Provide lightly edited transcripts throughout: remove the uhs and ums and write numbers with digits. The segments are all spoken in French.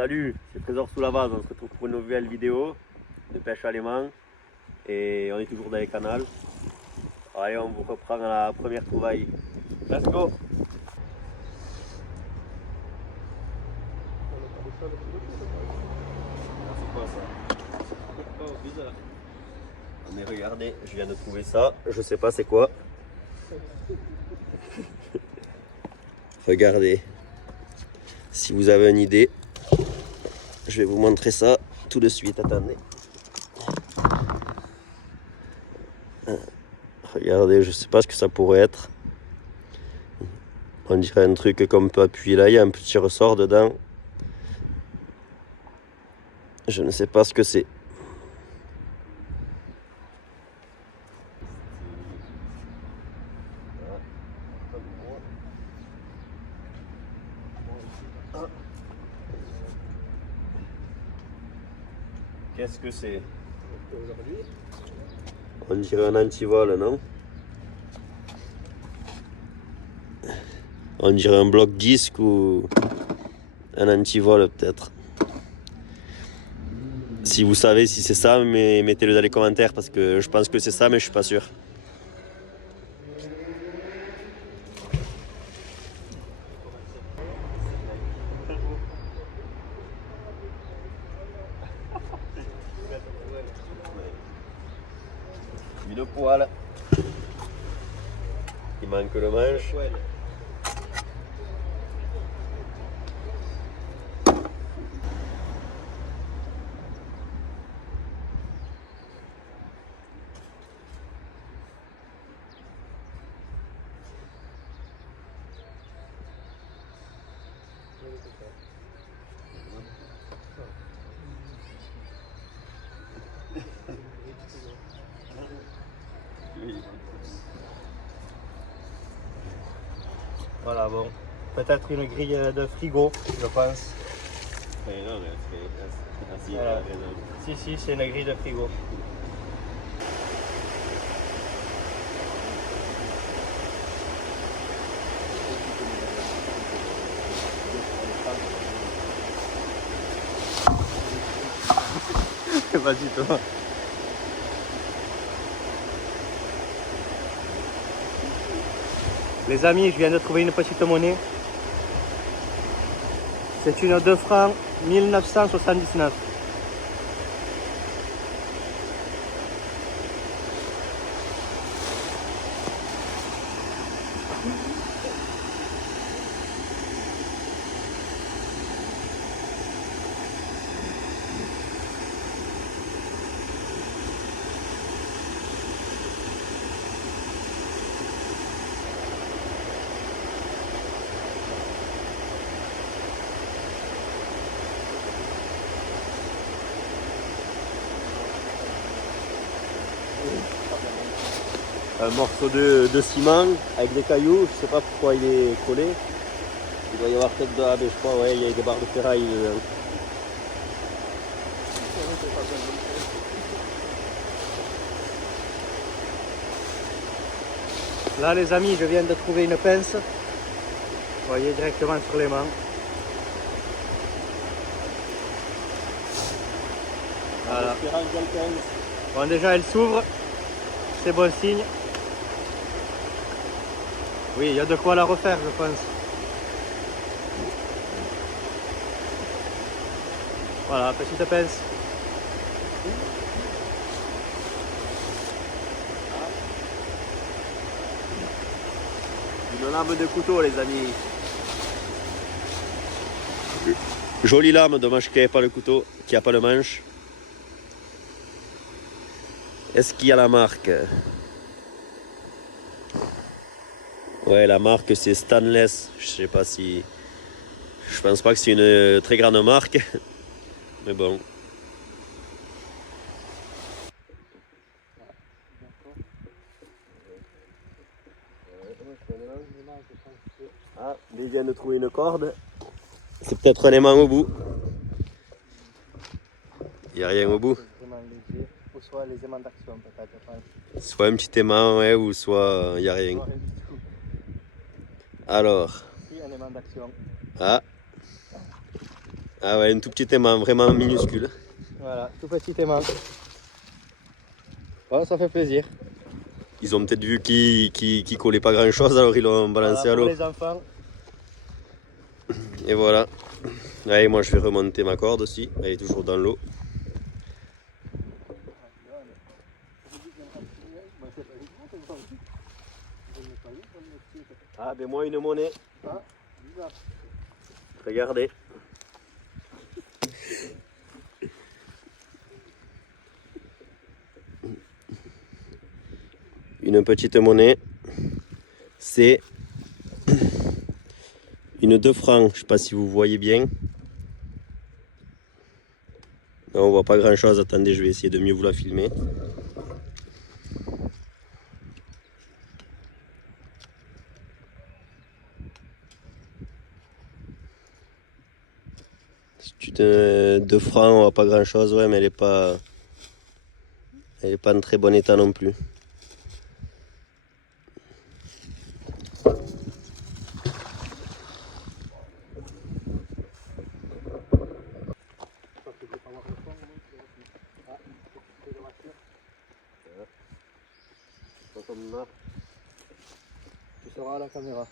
Salut, c'est Trésor sous la vase. On se retrouve pour une nouvelle vidéo de pêche à l'aimant. Et on est toujours dans les canals. Allez, on vous reprend à la première trouvaille. Let's go! C'est quoi ça? Oh, bizarre. Mais regardez, je viens de trouver ça. Je sais pas c'est quoi. Regardez. Si vous avez une idée, je vais vous montrer ça tout de suite. Attendez. Regardez, je sais pas ce que ça pourrait être. On dirait un truc comme peut appuyer là, il y a un petit ressort dedans. Je ne sais pas ce que c'est. Qu'est-ce que c'est? On dirait un antivol, non? On dirait un bloc disque ou un antivol peut-être. Si vous savez si c'est ça, mettez-le dans les commentaires parce que je pense que c'est ça, mais je suis pas sûr. Une poêle. Il manque le manche. Voilà, bon. Peut-être une grille de frigo, je pense. Voilà. Si, c'est une grille de frigo. Vas-y toi. Les amis, je viens de trouver une petite monnaie. C'est une 2 francs 1979. Un morceau de ciment avec des cailloux, je sais pas pourquoi il est collé. Il doit y avoir peut-être de... Ah ben je crois, ouais, il y a des barres de ferraille dedans. Là les amis, je viens de trouver une pince. Vous voyez directement sur les mains. Voilà. Bon, déjà elle s'ouvre, c'est bon signe. Oui, il y a de quoi la refaire, je pense. Voilà, petite pince. Une lame de couteau, les amis. Jolie lame, dommage qu'il n'y ait pas le couteau, qu'il n'y a pas le manche. Est-ce qu'il y a la marque? Ouais, la marque c'est Stainless. Je sais pas si... Je pense pas que c'est une très grande marque. Mais bon. Ah, il vient de trouver une corde. C'est peut-être un aimant au bout. Il n'y a rien au bout. Ou soit les aimants d'action peut-être. Soit un petit aimant, ouais, ou soit il n'y a rien. Alors. Oui, un aimant d'action. Ah. Ah ouais, un tout petit aimant, vraiment minuscule. Voilà, tout petit aimant. Oh, ça fait plaisir. Ils ont peut-être vu qu'il collait pas grand chose, alors ils l'ont balancé Voilà, à pour l'eau. les enfants. Et voilà. Allez, moi je vais remonter ma corde aussi, elle est toujours dans l'eau. Ah ben moi une monnaie. Ah, bizarre. Regardez. Une petite monnaie. C'est une 2 francs. Je sais pas si vous voyez bien. Non, on voit pas grand chose. Attendez, je vais essayer de mieux vous la filmer. C'est une 2 francs, on voit pas grand chose, ouais, mais elle est pas en très bon état non plus. Tu seras à la caméra.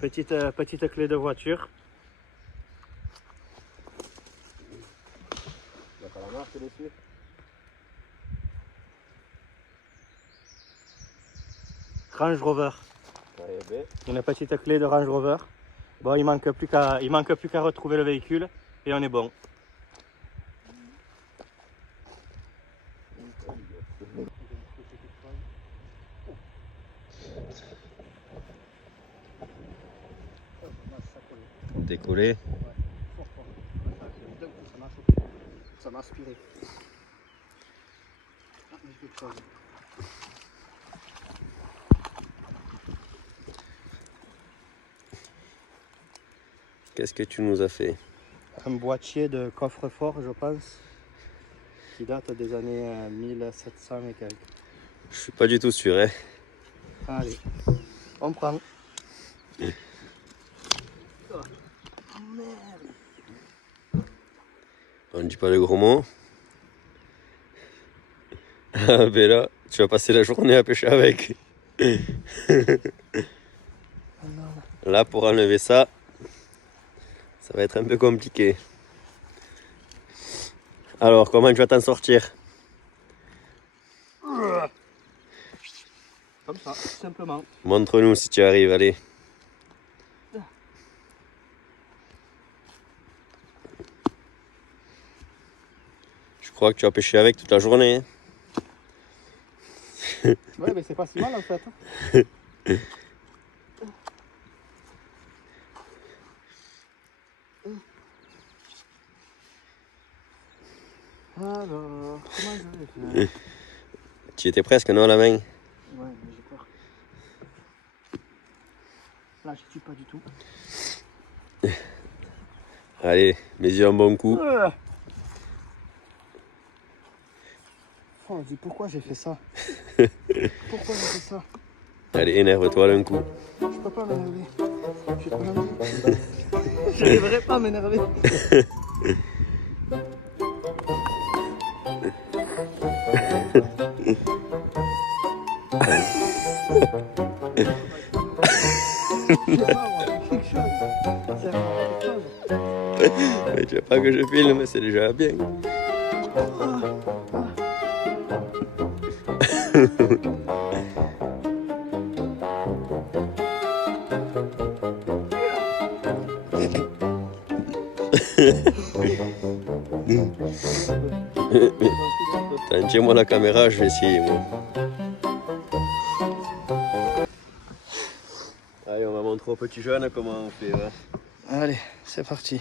Petite clé de voiture. Il n'y a pas la marque dessus. Range Rover. Ouais, ben. Une petite clé de Range Rover. Bon, il manque plus qu'à retrouver le véhicule et on est bon. Décoller. Ça m'a aspiré. Qu'est-ce que tu nous as fait? Un boîtier de coffre-fort, je pense, qui date des années 1700 et quelques. Je suis pas du tout sûr, hein. Allez, on prend. On ne dit pas le gros mot. Ah ben là, tu vas passer la journée à pêcher avec. Là, pour enlever ça, ça va être un peu compliqué. Alors, comment tu vas t'en sortir? Comme ça, tout simplement. Montre-nous si tu arrives, allez. Je crois que tu vas pêcher avec toute la journée, hein. Ouais, mais c'est pas si mal en fait. Alors, comment je vais faire? Tu y étais presque, non, la main? Ouais, mais j'ai peur. Là, je suis pas du tout. Allez, mets-y un bon coup. Oh, dis pourquoi j'ai fait ça? Pourquoi j'ai fait ça? Allez, énerve-toi d'un coup. Je peux pas m'énerver. Je suis trop gentil. Je devrais pas m'énerver. Mais tu veux pas que je filme, c'est déjà bien. Tiens-moi la caméra, je vais essayer moi. Allez, on va montrer aux petits jeunes comment on fait. Ouais. Allez, c'est parti.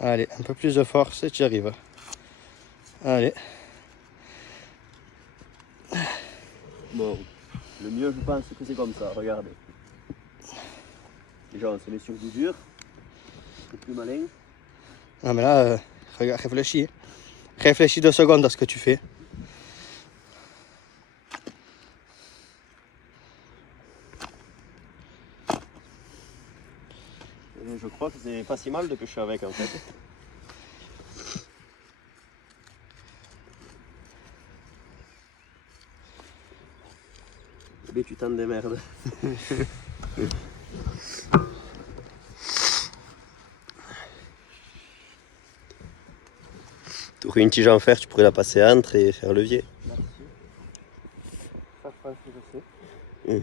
Allez, un peu plus de force et tu y arrives. Allez. Bon, le mieux je pense que c'est comme ça, regardez. Déjà on se met sur du dur, c'est plus malin. Non mais là, regarde, réfléchis. Réfléchis 2 secondes à ce que tu fais. Je crois que c'est pas si mal de pêcher avec en fait. Mais tu t'en démerdes. Tu aurais une tige en fer, tu pourrais la passer entre et faire levier. Merci. Ça, je pense que je sais.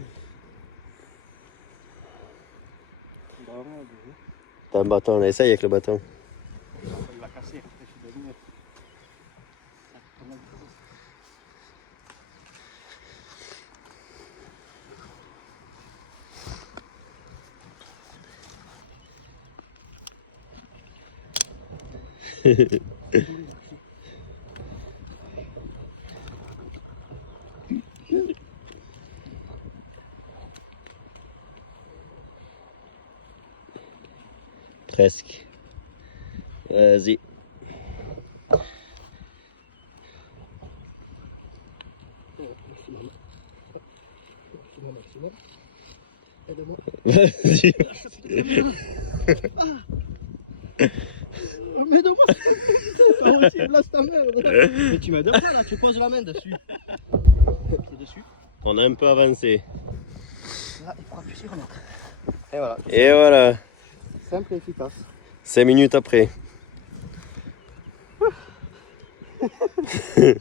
Bon, vas-y. T'as un bâton, on essaye avec le bâton. Il va casser, après je vais venir. Ça, comment dire. Presque. Vas-y. Vas-y. Mais de moi. Toi aussi, place ta merde. Mais tu m'aides pas là, tu poses la main dessus. C'est dessus. On a un peu avancé. Là, il faut appuyer sur remettre. Et voilà. Et voilà. Simple et efficace. 5 minutes après. Allez,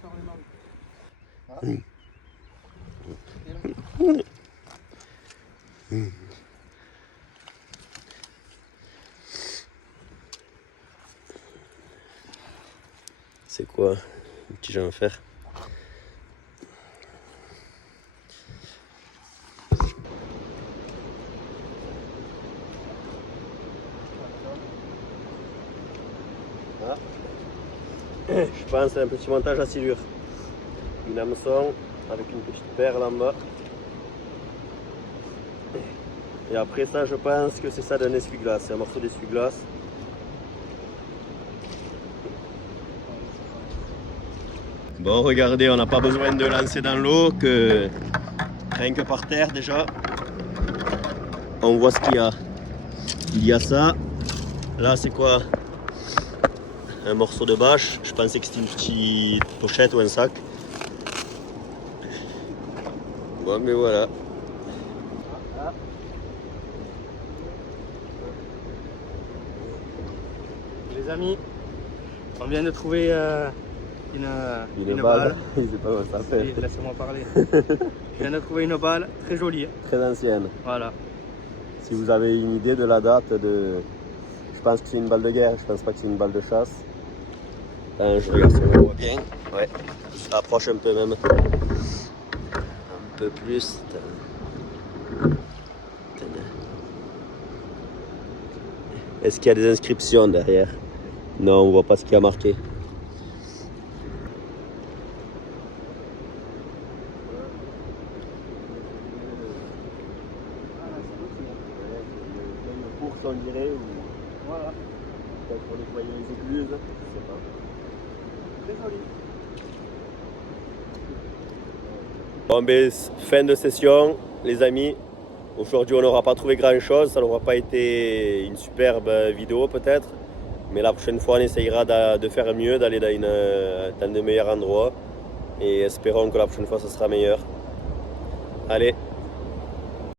sors les mains. C'est quoi une tige en fer? Ah. Je pense à un petit montage à silure. Une hameçon avec une petite perle en bas. Et après ça, je pense que c'est ça d'un essuie-glace. C'est un morceau d'essuie-glace. Bon, regardez, on n'a pas besoin de lancer dans l'eau, que rien que par terre déjà. On voit ce qu'il y a. Il y a ça. Là, c'est quoi? Un morceau de bâche. Je pensais que c'était une petite pochette ou un sac. Bon, mais voilà. Les amis, on vient de trouver une balle. Je sais pas comment ça s'appelle. Oui, laissez-moi parler. Je viens de trouver une balle très jolie. Très ancienne. Voilà. Si vous avez une idée de la date de... Je pense que c'est une balle de guerre, je pense pas que c'est une balle de chasse. Je regarde si on voit bien. Ouais. Je rapproche un peu même. Un peu plus. Est-ce qu'il y a des inscriptions derrière? Non, on voit pas ce qu'il y a marqué. On dirait, ou Voilà. peut-être pour nettoyer les écluses, je sais pas. Très joli. Bon, ben, fin de session, les amis. Aujourd'hui, on n'aura pas trouvé grand chose, ça n'aura pas été une superbe vidéo peut-être, mais la prochaine fois, on essayera de faire mieux, d'aller dans de meilleurs endroits, et espérons que la prochaine fois, ce sera meilleur. Allez.